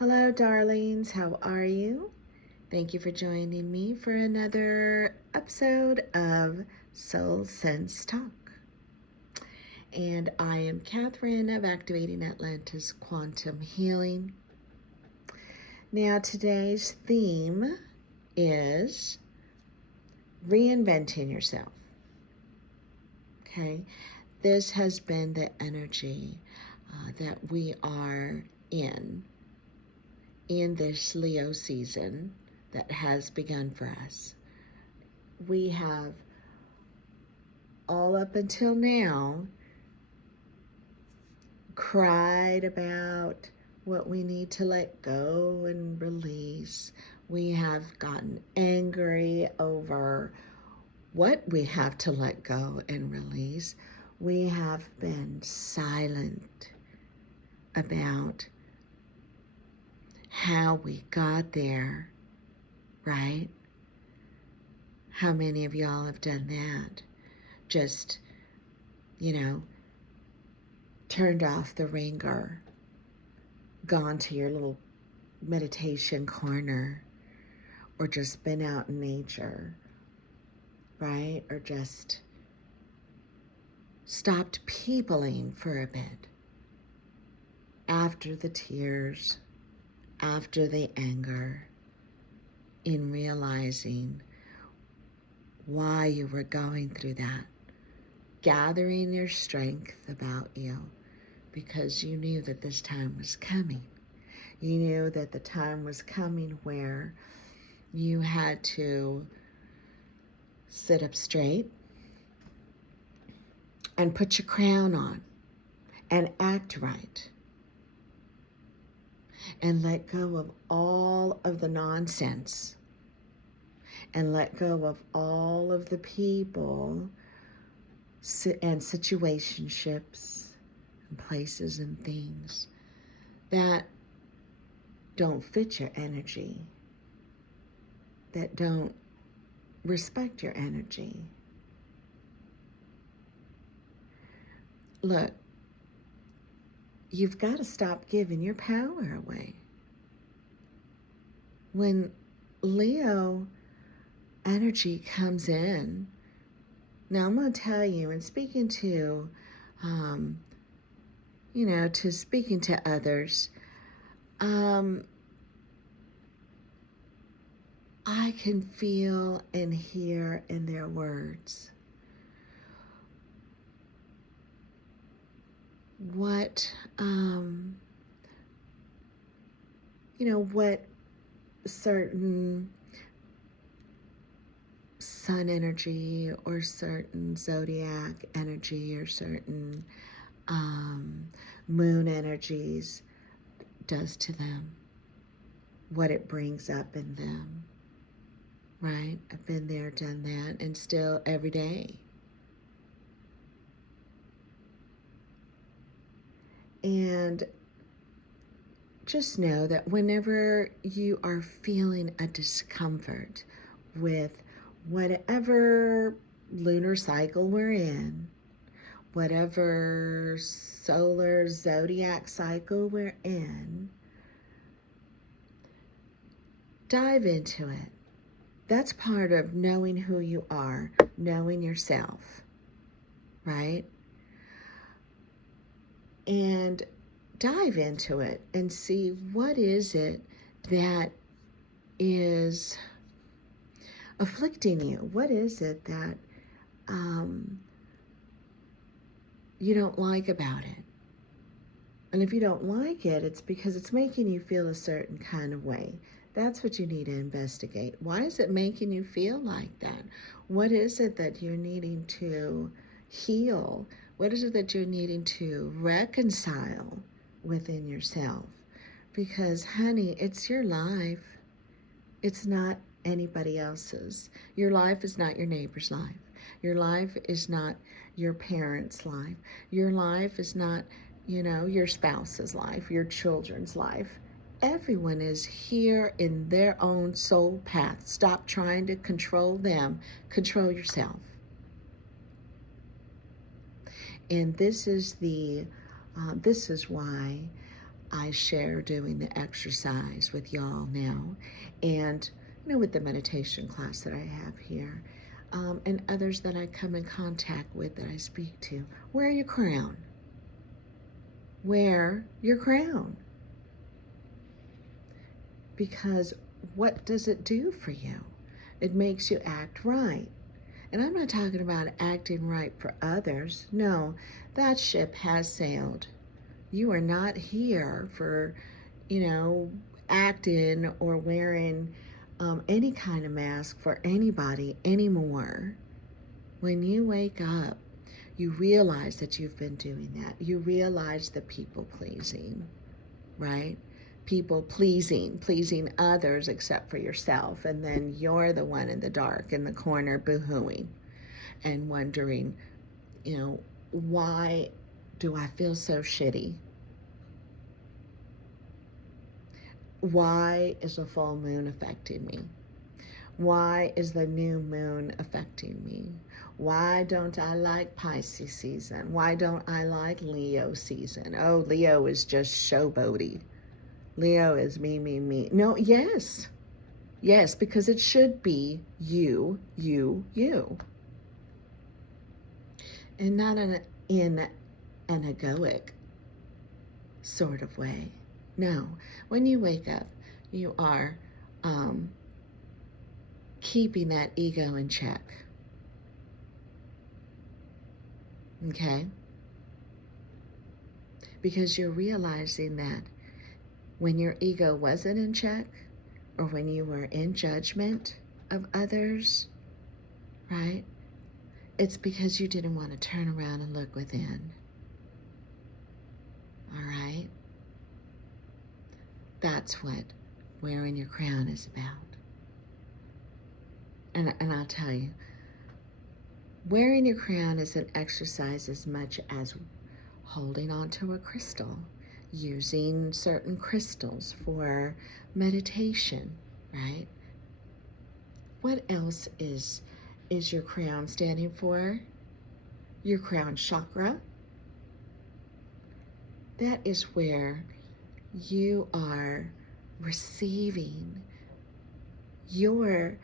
Hello, darlings. How are you? Thank you for joining me for another episode of Soul Sense Talk. And I am Catherine of Activating Atlantis Quantum Healing. Now, today's theme is reinventing yourself. Okay, this has been the energy that we are in this Leo season that has begun for us. We have all up until now cried about what we need to let go and release. We have gotten angry over what we have to let go and release. We have been silent about how we got there, right? How many of y'all have done that? Just, turned off the ringer, gone to your little meditation corner, or just been out in nature, right? Or just stopped peopling for a bit after the tears, after the anger, in realizing why you were going through that, gathering your strength about you because you knew that this time was coming. You knew that the time was coming where you had to sit up straight and put your crown on and act right and let go of all of the nonsense and let go of all of the people and situationships and places and things that don't fit your energy, that don't respect your energy. Look, you've got to stop giving your power away. When Leo energy comes in, now I'm going to tell you, and speaking to, speaking to others, I can feel and hear in their words what what certain sun energy or certain zodiac energy or certain moon energies does to them, what it brings up in them, right? I've been there, done that, and still every day. And just know that whenever you are feeling a discomfort with whatever lunar cycle we're in, whatever solar zodiac cycle we're in, dive into it. That's part of knowing who you are, knowing yourself, right? And dive into it and see what is it that is afflicting you. What is it that you don't like about it? And if you don't like it, it's because it's making you feel a certain kind of way. That's what you need to investigate. Why is it making you feel like that? What is it that you're needing to heal? What is it that you're needing to reconcile within yourself? Because, honey, it's your life. It's not anybody else's. Your life is not your neighbor's life. Your life is not your parents' life. Your life is not, your spouse's life, your children's life. Everyone is here in their own soul path. Stop trying to control them. Control yourself. And this is why I share doing the exercise with y'all now, and with the meditation class that I have here, and others that I come in contact with that I speak to. Wear your crown. Wear your crown. Because what does it do for you? It makes you act right. And I'm not talking about acting right for others. No, that ship has sailed. You are not here for, acting or wearing any kind of mask for anybody anymore. When you wake up, you realize that you've been doing that. You realize the people pleasing, right? People pleasing others except for yourself. And then you're the one in the dark in the corner boo-hooing and wondering, why do I feel so shitty? Why is the full moon affecting me? Why is the new moon affecting me? Why don't I like Pisces season? Why don't I like Leo season? Oh, Leo is just showboaty. Leo is me, me, me. No, yes. Yes, because it should be you, you, you. And not in an egoic sort of way. No, when you wake up, you are keeping that ego in check. Okay? Because you're realizing that when your ego wasn't in check, or when you were in judgment of others, right? It's because you didn't want to turn around and look within. All right? That's what wearing your crown is about. And I'll tell you, wearing your crown is an exercise as much as holding onto a crystal, using certain crystals for meditation, right? What else is your crown standing for? Your crown chakra. That is where you are receiving your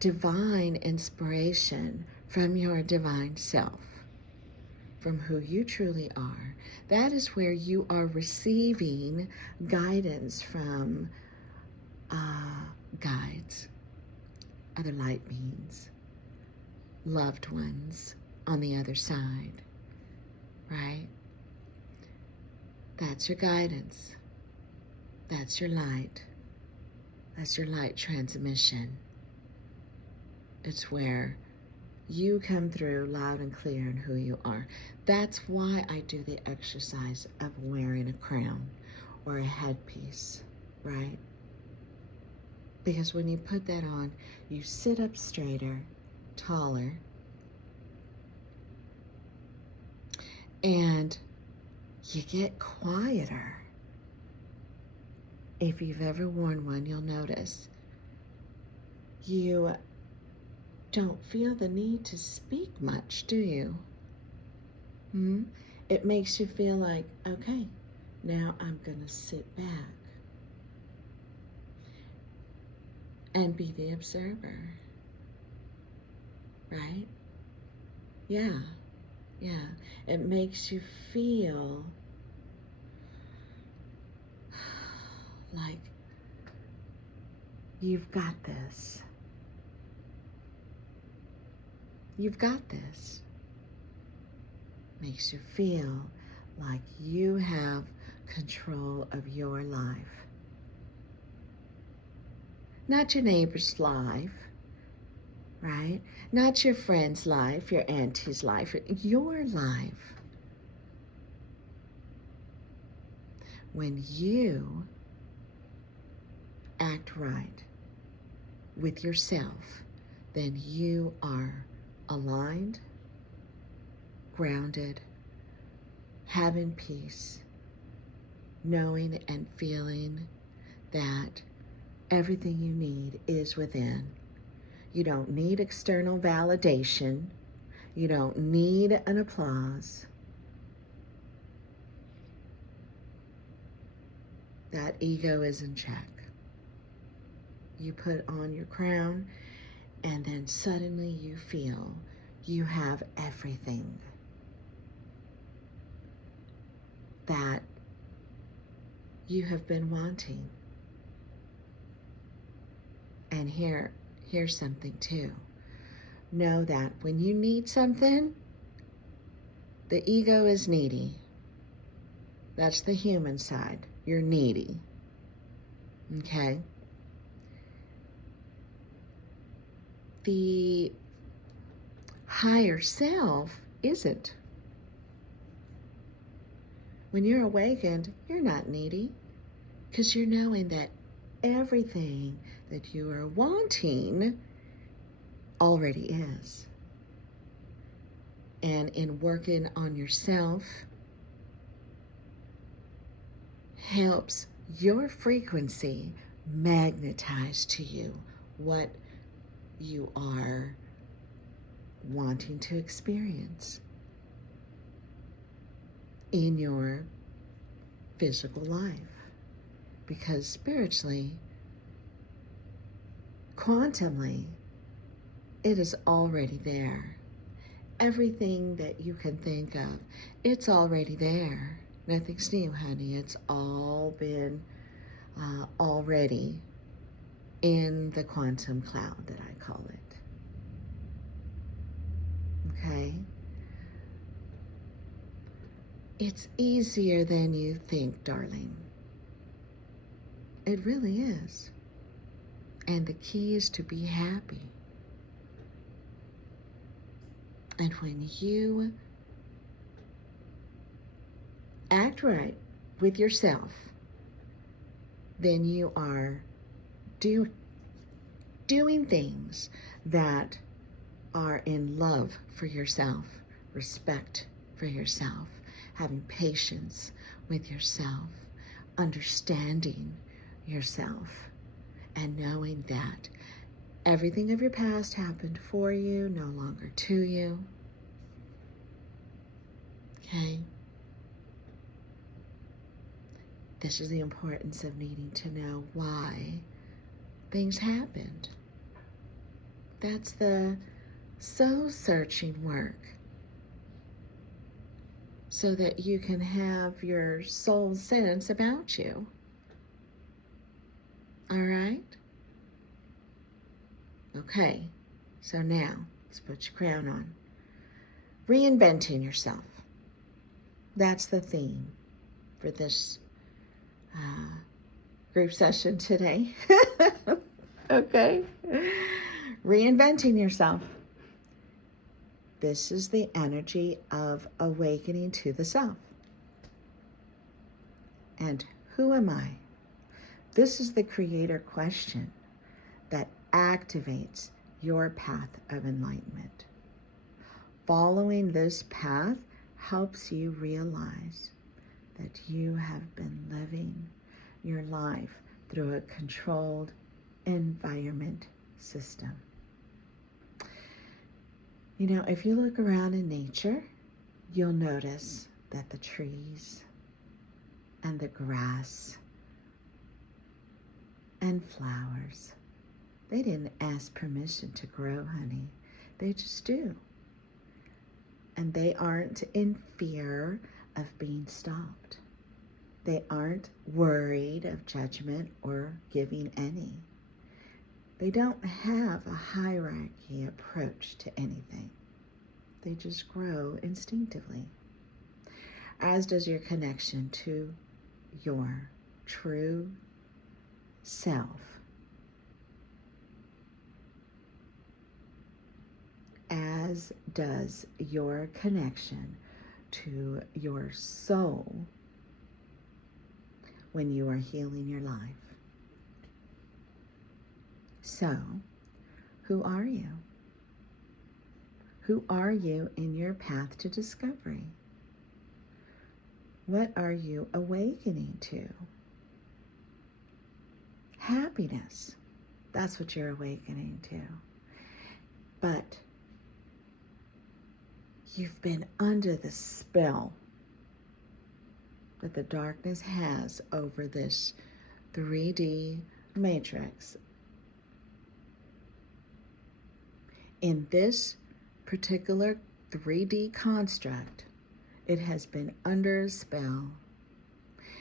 divine inspiration from your divine self, from who you truly are. That is where you are receiving guidance from guides, other light beings, loved ones on the other side, right? That's your guidance. That's your light. That's your light transmission. It's where you come through loud and clear in who you are. That's why I do the exercise of wearing a crown or a headpiece, right? Because when you put that on, you sit up straighter, taller, and you get quieter. If you've ever worn one, you'll notice you don't feel the need to speak much, do you? It makes you feel like, okay, now I'm gonna sit back and be the observer, right? Yeah. It makes you feel like you've got this. You've got this. Makes you feel like you have control of your life. Not your neighbor's life, right? Not your friend's life, your auntie's life, your life. When you act right with yourself, then you are aligned, grounded, having peace, knowing and feeling that everything you need is within. You don't need external validation. You don't need an applause. that ego is in check. You put on your crown, and then suddenly you feel you have everything that you have been wanting. And here's something too. Know that when you need something, the ego is needy. That's the human side. You're needy. Okay? The higher self isn't. When you're awakened, you're not needy because you're knowing that everything that you are wanting already is. And in working on yourself helps your frequency magnetize to you what you are wanting to experience in your physical life. Because spiritually, quantumly, it is already there. Everything that you can think of, it's already there. Nothing's new, honey. It's all been already in the quantum cloud that I call it. Okay? It's easier than you think, darling. It really is. And the key is to be happy. And when you act right with yourself, then you are doing things that are in love for yourself, respect for yourself, having patience with yourself, understanding yourself, and knowing that everything of your past happened for you, no longer to you. Okay? This is the importance of needing to know why things happened. That's the soul-searching work, so that you can have your soul sense about you. All right? Okay, so now let's put your crown on. Reinventing yourself. That's the theme for this group session today. Okay? Reinventing yourself. This is the energy of awakening to the self. And who am I? This is the creator question that activates your path of enlightenment. Following this path helps you realize that you have been living your life through a controlled environment system. You know, if you look around in nature, you'll notice that the trees and the grass and flowers, they didn't ask permission to grow, honey. They just do. And they aren't in fear of being stopped. They aren't worried of judgment or giving any. They don't have a hierarchy approach to anything. They just grow instinctively, as does your connection to your true self, as does your connection to your soul when you are healing your life. So, who are you? Who are you in your path to discovery? What are you awakening to? Happiness. That's what you're awakening to. But you've been under the spell that the darkness has over this 3D matrix. In this particular 3D construct, it has been under a spell,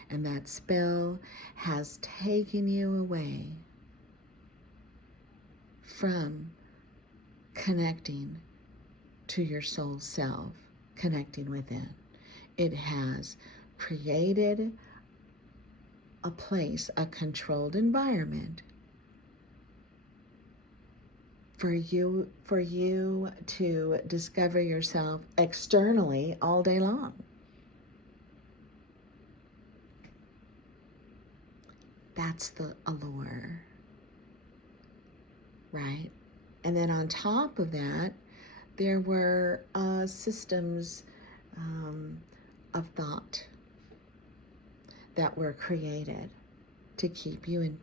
and that spell has taken you away from connecting to your soul self, connecting within. It has created a place, a controlled environment for you to discover yourself externally all day long. That's the allure, right? And then on top of that, there were systems of thought that were created to keep you in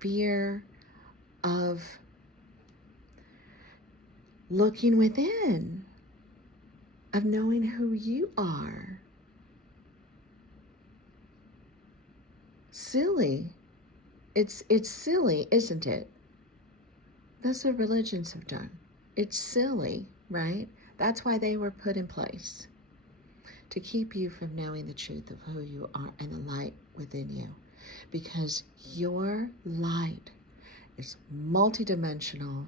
fear of looking within, of knowing who you are. Silly. It's silly, isn't it? That's what religions have done. It's silly, right? That's why they were put in place, to keep you from knowing the truth of who you are and the light within you. Because your light is multidimensional,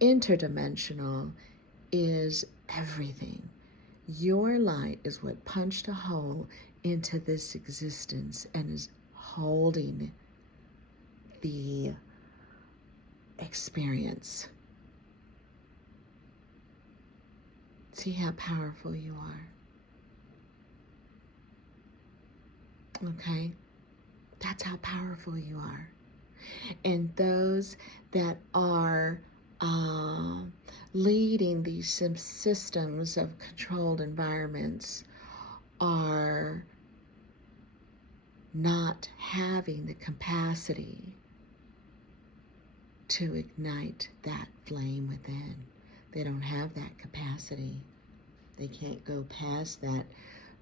interdimensional, is everything. Your light is what punched a hole into this existence and is holding the experience. See how powerful you are. Okay? That's how powerful you are. And those that are leading these systems of controlled environments are not having the capacity to ignite that flame within. They don't have that capacity. They can't go past that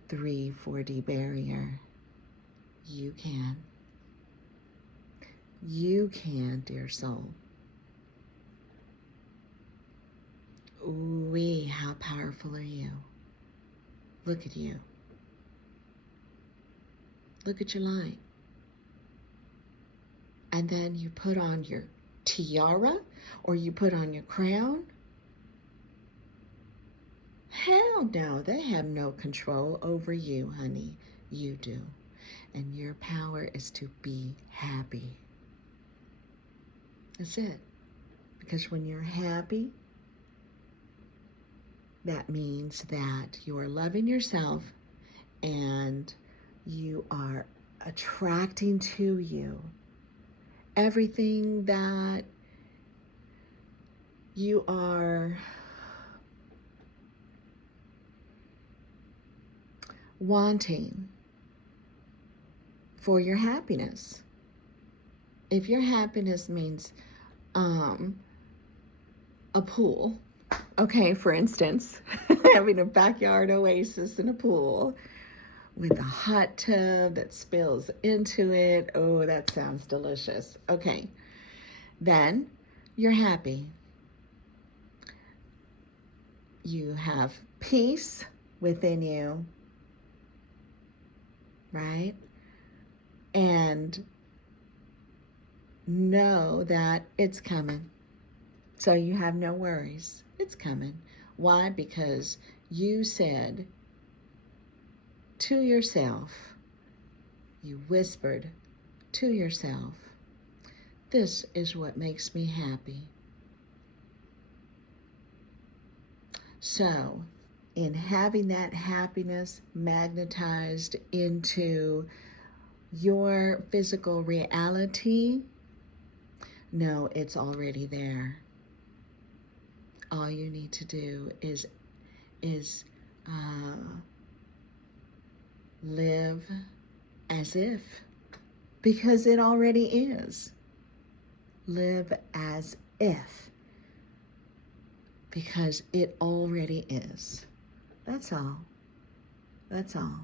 4D barrier. You can. You can, dear soul. Ooh-wee, how powerful are you? Look at you. Look at your light. And then you put on your tiara, or you put on your crown. Hell no, they have no control over you, honey. You do. And your power is to be happy. That's it. Because when you're happy, that means that you are loving yourself and you are attracting to you everything that you are wanting for your happiness. If your happiness means a pool, okay, for instance, having a backyard oasis and a pool with a hot tub that spills into it. Oh, that sounds delicious. Okay, then you're happy. You have peace within you, right? And know that it's coming. So you have no worries. It's coming. Why? Because you said to yourself, you whispered to yourself, this is what makes me happy. So, in having that happiness magnetized into your physical reality, no, it's already there. All you need to do is live as if, because it already is. Live as if, because it already is. That's all. That's all.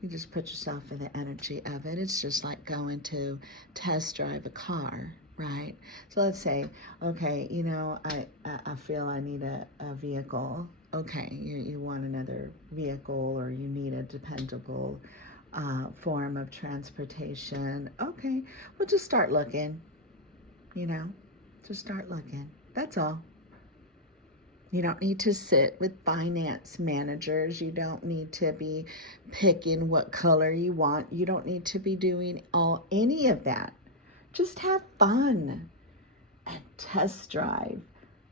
You just put yourself in the energy of it. It's just like going to test drive a car, right? So let's say, okay, I feel I need a vehicle. Okay, you want another vehicle, or you need a dependable form of transportation. Okay, well, just start looking, you know, just start looking. That's all. You don't need to sit with finance managers. You don't need to be picking what color you want. You don't need to be doing any of that. Just have fun and test drive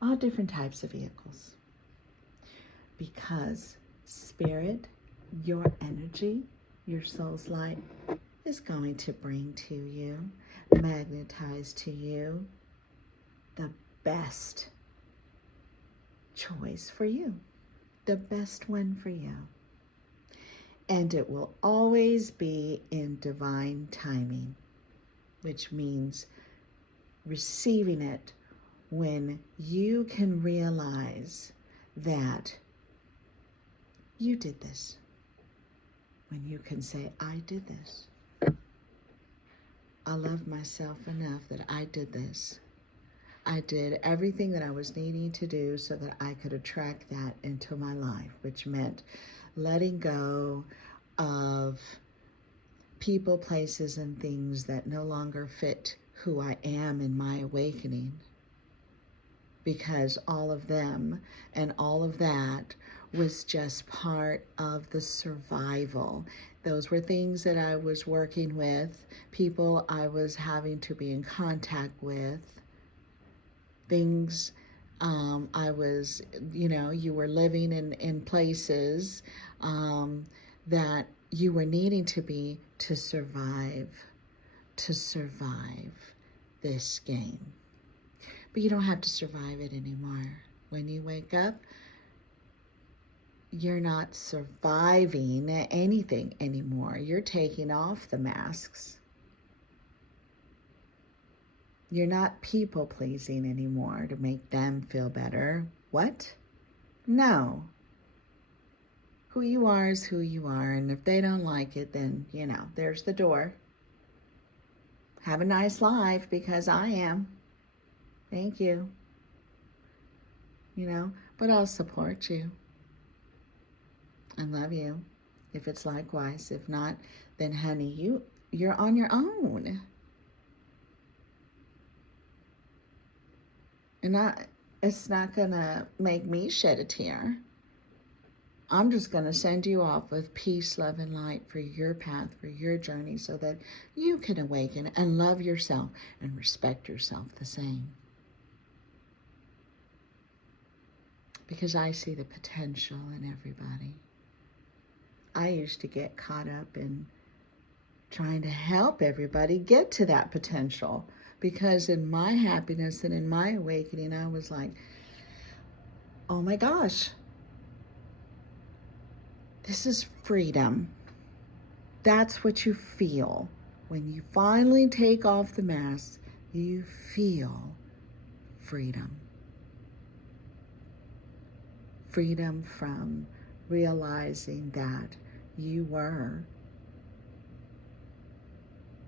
all different types of vehicles. Because spirit, your energy, your soul's light is going to bring to you, magnetize to you the best choice for you, the best one for you. And it will always be in divine timing, which means receiving it when you can realize that you did this. When you can say, I did this. I love myself enough that I did this. I did everything that I was needing to do so that I could attract that into my life, which meant letting go of people, places, and things that no longer fit who I am in my awakening. Because all of them and all of that was just part of the survival. Those were things that I was working with, people I was having to be in contact with, things I was, you were living in places that you were needing to be to survive this game. But you don't have to survive it anymore. When you wake up, you're not surviving anything anymore. You're taking off the masks. You're not people pleasing anymore to make them feel better. What? No. Who you are is who you are, and if they don't like it, then, there's the door. Have a nice life, because I am. Thank you. But I'll support you and love you if it's likewise. If not, then honey, you're on your own. And it's not gonna make me shed a tear. I'm just gonna send you off with peace, love, and light for your path, for your journey, so that you can awaken and love yourself and respect yourself the same. Because I see the potential in everybody. I used to get caught up in trying to help everybody get to that potential, because in my happiness and in my awakening, I was like, oh my gosh, this is freedom. That's what you feel. When you finally take off the mask, you feel freedom. Freedom from realizing that you were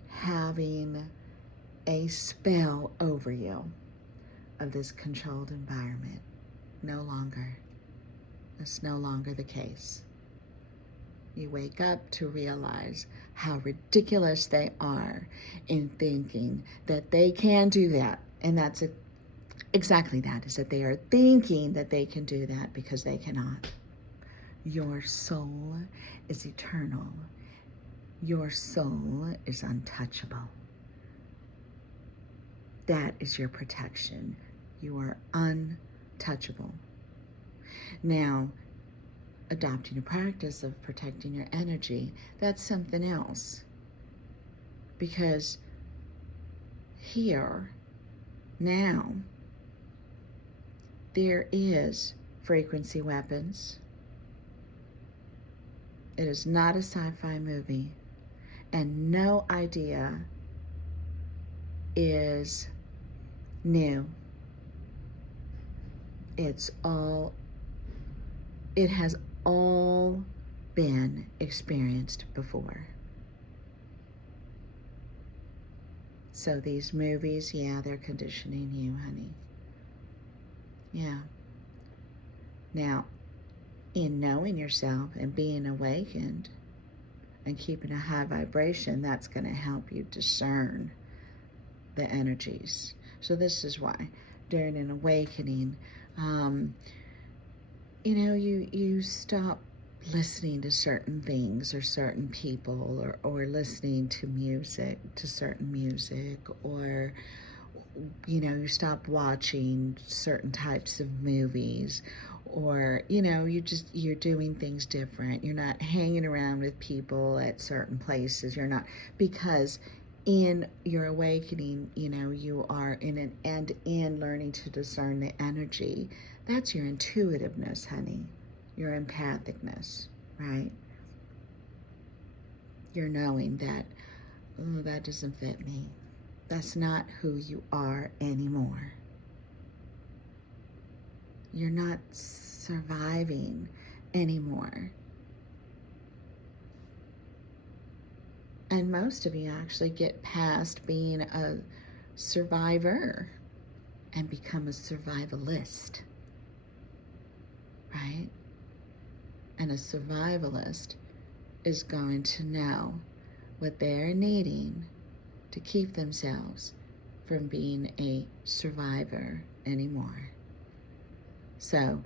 having a spell over you of this controlled environment. No longer. That's no longer the case. You wake up to realize how ridiculous they are in thinking that they can do that. And that's exactly that, is that they are thinking that they can do that, because they cannot. Your soul is eternal. Your soul is untouchable. That is your protection. You are untouchable. Now, adopting a practice of protecting your energy, that's something else. Because here, now, there is frequency weapons. It is not a sci-fi movie, and no idea is new. It has all been experienced before. So these movies, yeah, they're conditioning you, honey. Yeah. Now, in knowing yourself and being awakened and keeping a high vibration, that's going to help you discern the energies. So this is why during an awakening, um, you stop listening to certain things or certain people, or listening to certain music, or you stop watching certain types of movies, or you're doing things different. You're not hanging around with people at certain places. You're not, because in your awakening, you are in learning to discern the energy. That's your intuitiveness, honey, your empathicness, right? You're knowing that, oh, that doesn't fit me. That's not who you are anymore. You're not surviving anymore. And most of you actually get past being a survivor and become a survivalist, right? And a survivalist is going to know what they're needing to keep themselves from being a survivor anymore. So,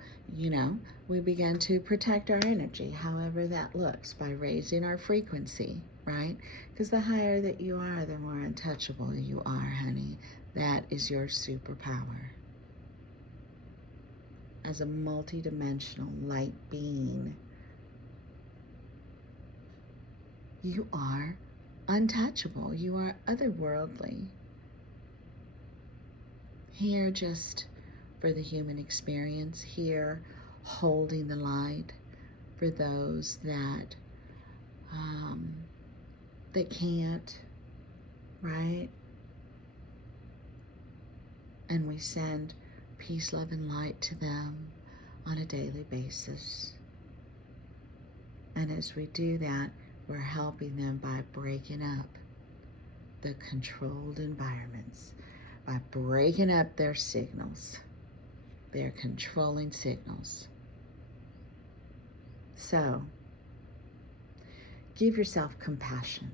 we begin to protect our energy, however that looks, by raising our frequency, right? Because the higher that you are, the more untouchable you are, honey. That is your superpower. As a multidimensional light being, you are untouchable. You are otherworldly. Here just for the human experience, here holding the light for those that can't, right? And we send peace, love, and light to them on a daily basis. And as we do that, we're helping them by breaking up the controlled environments, by breaking up their signals, their controlling signals. So, give yourself compassion,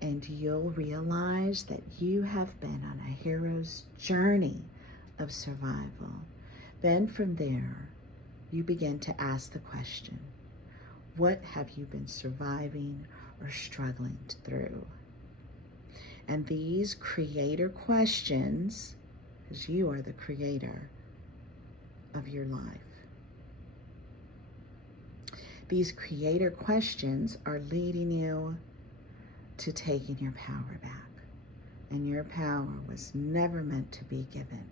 and you'll realize that you have been on a hero's journey of survival. Then from there, you begin to ask the question, what have you been surviving or struggling through? And these creator questions, because you are the creator of your life, these creator questions are leading you to taking your power back. And your power was never meant to be given.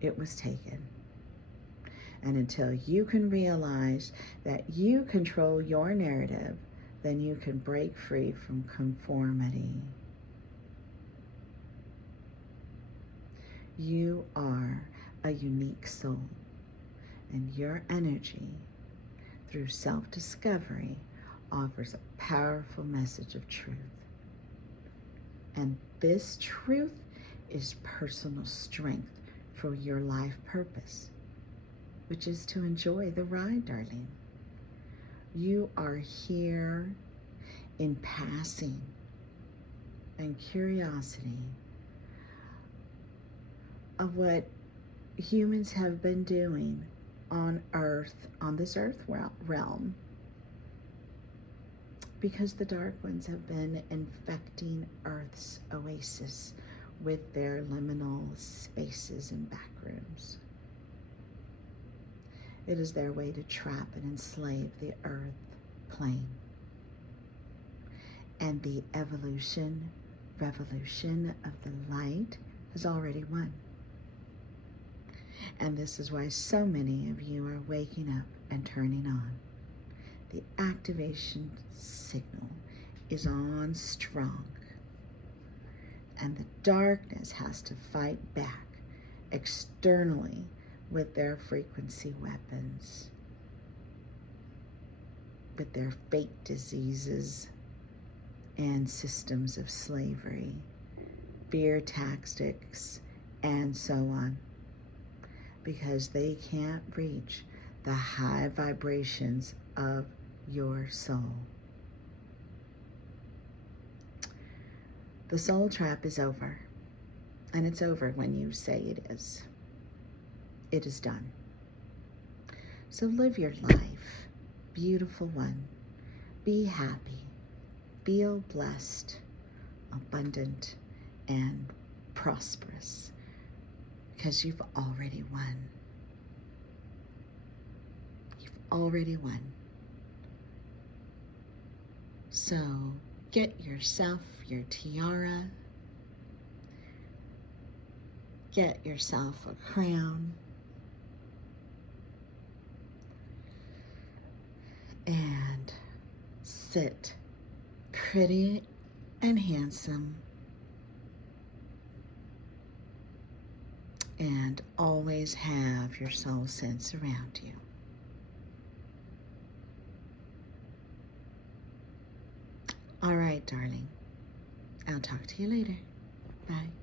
It was taken. And until you can realize that you control your narrative, then you can break free from conformity. You are a unique soul, and your energy, through self-discovery, offers a powerful message of truth. And this truth is personal strength for your life purpose, which is to enjoy the ride, darling. You are here in passing and curiosity of what humans have been doing on Earth, on this Earth realm, because the dark ones have been infecting Earth's oasis with their liminal spaces and backrooms. It is their way to trap and enslave the Earth plane. And the revolution of the light has already won. And this is why so many of you are waking up and turning on. The activation signal is on strong. And the darkness has to fight back externally with their frequency weapons. with their fake diseases and systems of slavery, fear tactics, and so on, because they can't reach the high vibrations of your soul. The soul trap is over, and it's over when you say it is. It is done. So live your life, beautiful one. Be happy, feel blessed, abundant, and prosperous, because you've already won. You've already won. So get yourself your tiara, get yourself a crown, and sit pretty and handsome, and always have your soul sense around you. All right, darling. I'll talk to you later. Bye.